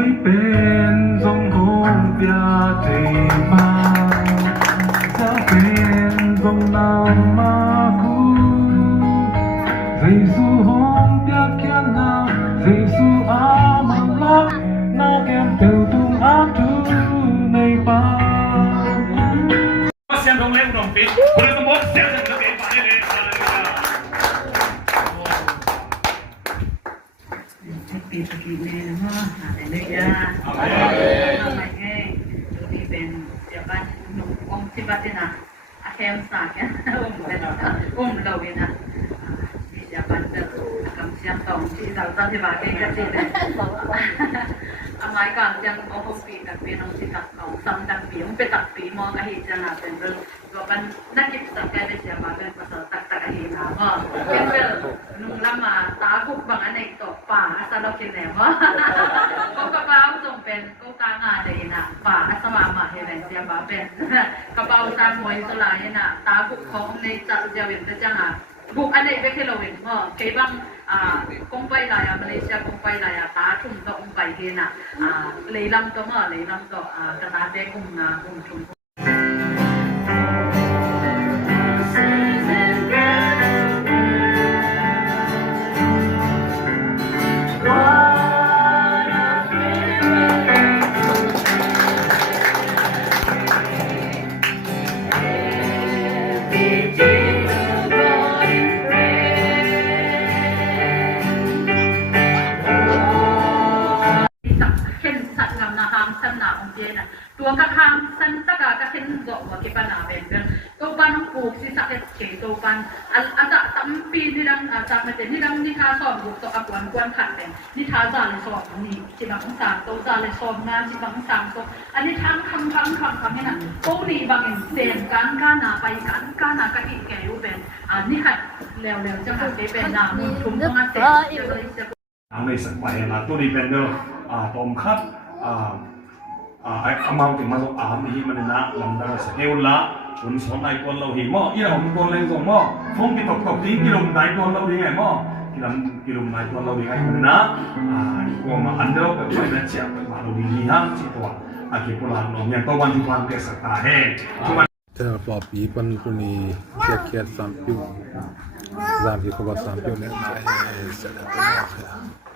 Ôi bên dòng hôn bia thầy mà Giá bên dòng nam mà khu Giê-xu hôn bia kia nào Giê-xu á mang lắc Na kèm tiêu tung ác thư này ba Xem đồng lên đồng phí Cô lên một xem đồng phí Bạn đi lênปีสกีเนี่ยฮะอะไรเนี่ยอะไรเงี้ยดูดีเป็นเดี๋ยวบ้านหนุ่มองค์ที่บ้านเนี่ยนะอาแคมสากเนี่ยเราเนี่ยนะมีเดี๋ยวบ้านเจอกำเชียงตองที่เราตั้งที่บ้านเองก็จริงเลยอาไม้ก่อนยังเอาหกปีตักปีน้องที่ตักของซ้ำตักปีมันเป็นตักปีมองก็เห็นจะน่าเป็นเรื่องว่ามันนักกิจสังเกตได้เสียมาเป็นภาษาตักเห็นนะว่าเป็นเรื่องนุ่งละมาตาคุกบางอันในตกป่าซาเรากินแหนมว่าก็กระเป๋าจงเป็นก็กางาเลยนะป่าสมามาเห็นเสียมาเป็นกระเป๋าตามวยสลายนะตาคุกของในจักรยานจะจังบุกอันนี้เป็นแค่เราเห็นว่าเคบังกงไปลายมาเลเซียกงไปลายตาทุ่มก็องไปเห็นนะเลยลำก็มาเลยลำก็กระดาษเด็กกุมนากุมทุ่มตัวกระทำสันตะกากระเซ็นโดว่าเก็บปัญหาเป็นเรื่องตัวบ้านน้องปลูกสิสักเกตัวบ้านอาจจะตั้มปีนี่ดังอาจจะไม่เป็นนี่ดังนิทาสอนบุกตัวกวนกวนขัดเป็นนิทาจาเลยสอนนี่สิบางสามตัวจาเลยสอนงานสิบางสามตัวอันนี้ทั้งคำให้น่ะโอ้นี่บางเสียงการก้านาไปการนากะอีแก่อยู่เป็นนี่ขัดแล้วจังหวะเป็นนามุนทุ่มต้องเสร็จอันนี้สักไปนะตัวนี้เป็นเรื่องตอมคัดamount yang masuk ahli mana lamda sekeul la un sonai kon lo hi mo ira hom kon leng song mo phong ki tok ti kilom dai kon lo ding ai mo kilom dai kon lo ding ai mana ko ma andro ka pai na chia pa lo ding hi ha chi to ki pula no yang to wan ju wan ke sakta heแต่ปอปีปันคุนีเกียเกียสัมปิวซามที่เขาว่าสัมปิวเนี่ยไอ้เสร็จแล้ว